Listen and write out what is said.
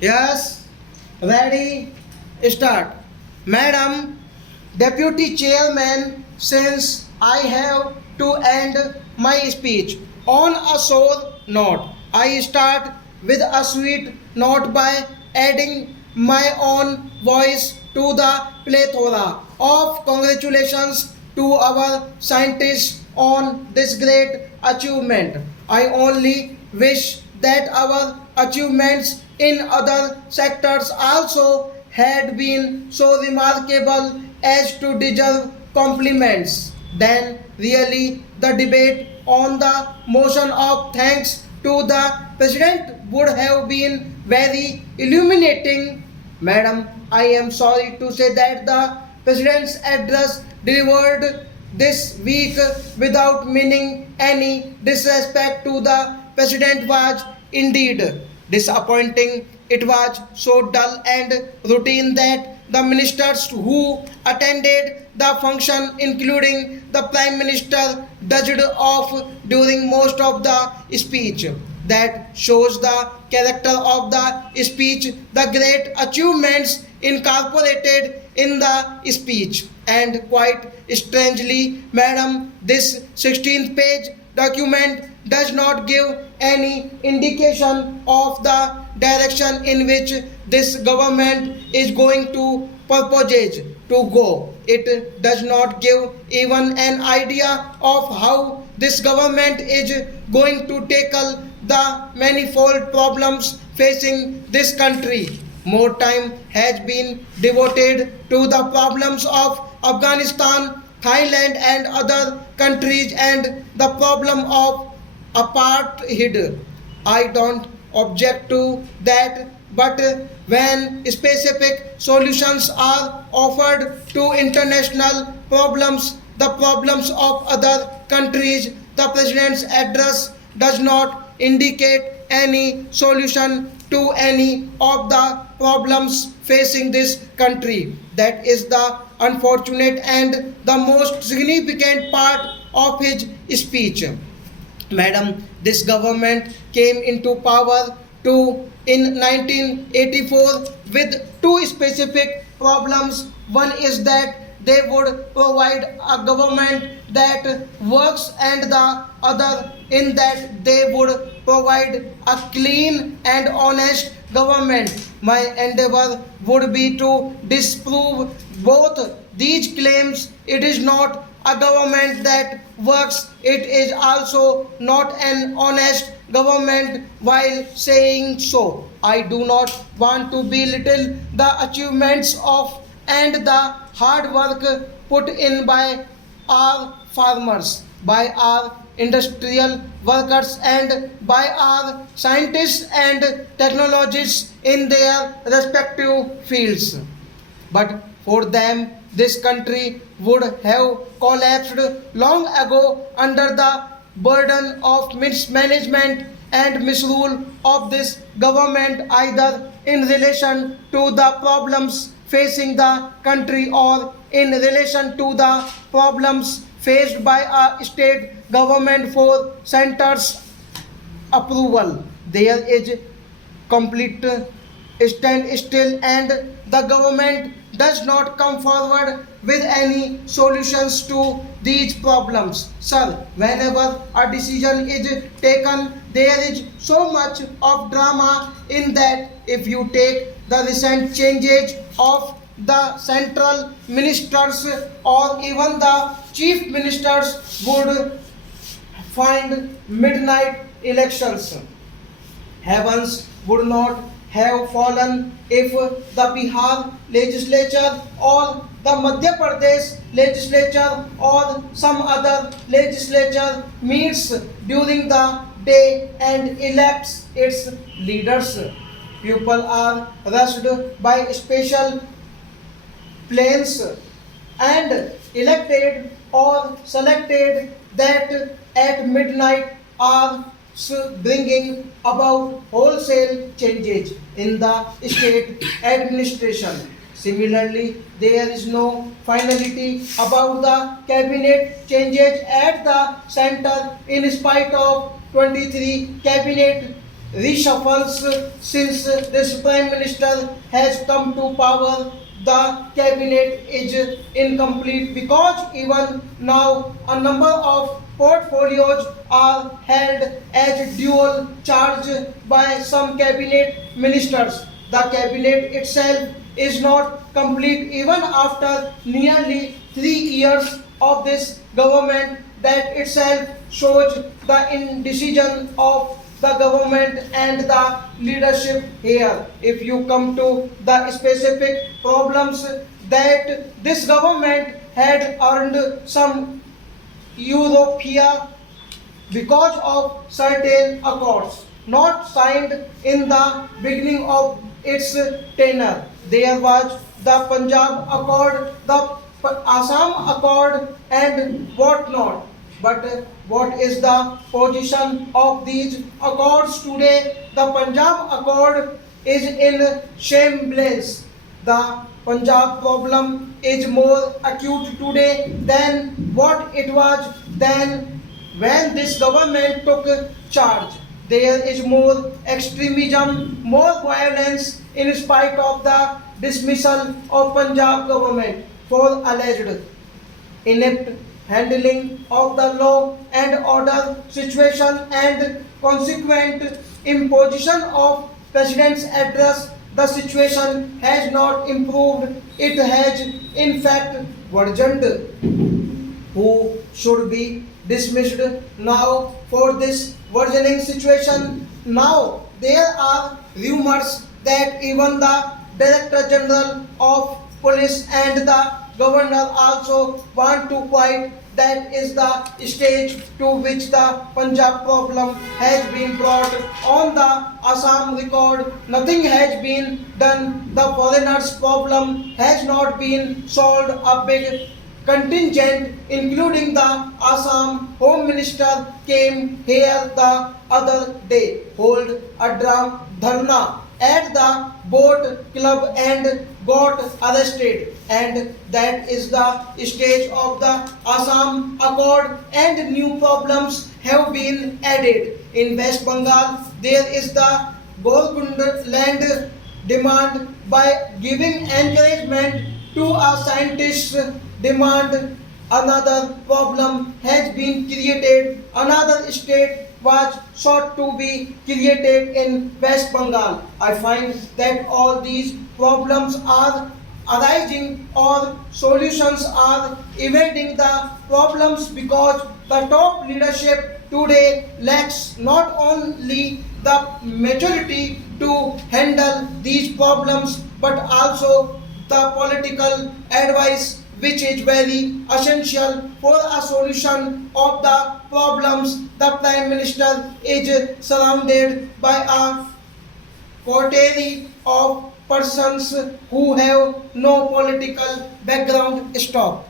Yes, ready, start. Madam, Deputy Chairman, since I have to end my speech on a sore note, I start with a sweet note by adding my own voice to the plethora of congratulations to our scientists on this great achievement. I only wish that our achievements in other sectors also had been so remarkable as to deserve compliments. Then, really, the debate on the motion of thanks to the President would have been very illuminating. Madam, I am sorry to say that the President's address delivered this week without meaning any disrespect to the President was indeed disappointing. It was so dull and routine that the ministers who attended the function, including the Prime Minister, dozed off during most of the speech. That shows the character of the speech, the great achievements incorporated in the speech. And quite strangely, madam, this 16th page document does not give any indication of the direction in which this government is going to purpose to go. It does not give even an idea of how this government is going to tackle the manifold problems facing this country. More time has been devoted to the problems of Afghanistan, Thailand, and other countries, and the problem of apartheid. I don't object to that, but when specific solutions are offered to international problems, the problems of other countries, the president's address does not indicate any solution to any of the problems facing this country. That is the unfortunate and the most significant part of his speech. Madam, this government came into power in 1984 with two specific problems. One is that they would provide a government that works, and the other in that they would provide a clean and honest government. My endeavor would be to disprove both these claims. It is not a government that works, it is also not an honest government. While saying so, I do not want to belittle the achievements of and the hard work put in by our farmers, by our industrial workers, and by our scientists and technologists in their respective fields. But for them, this country would have collapsed long ago under the burden of mismanagement and misrule of this government, either in relation to the problems facing the country or in relation to the problems faced by a state government for center's approval. There is complete standstill, and the government does not come forward with any solutions to these problems. Sir, whenever a decision is taken, there is so much of drama in that. If you take the recent changes of the central ministers or even the chief ministers would find midnight elections. Heavens would not have fallen if the Bihar legislature or the Madhya Pradesh legislature or some other legislature meets during the day and elects its leaders. People are rushed by special planes and elected or selected that at midnight are bringing about wholesale changes in the state administration. Similarly, there is no finality about the cabinet changes at the center in spite of 23 cabinet reshuffles since this Prime Minister has come to power. The cabinet is incomplete because even now a number of portfolios are held as dual charge by some cabinet ministers. The cabinet itself is not complete even after nearly 3 years of this government. That itself shows the indecision of the government and the leadership here. If you come to the specific problems, that this government had earned some Europea because of certain accords not signed in the beginning of its tenure. There was the Punjab Accord, the Assam Accord, and what not. But what is the position of these accords today? The Punjab Accord is in shambles. The Punjab problem is more acute today than what it was then when this government took charge. There is more extremism, more violence in spite of the dismissal of Punjab government for alleged inept handling of the law and order situation and consequent imposition of president's address. The situation has not improved, it has in fact worsened. Who should be dismissed now for this worsening situation? Now there are rumors that even the Director General of Police and the Governor also want to quit. That is the stage to which the Punjab problem has been brought on the Assam record. Nothing has been done. The foreigners problem has not been solved. A big contingent, including the Assam Home Minister, came here the other day, hold a dharna at the boat club and got arrested. And that is the stage of the Assam Accord, and new problems have been added. In West Bengal, there is the Golkund land demand. By giving encouragement to a scientist's demand, another problem has been created. Another state was sought to be created in West Bengal. I find that all these problems are arising or solutions are evading the problems because the top leadership today lacks not only the maturity to handle these problems but also the political advice, which is very essential for a solution of the problems. The Prime Minister is surrounded by a coterie of persons who have no political background. Stop.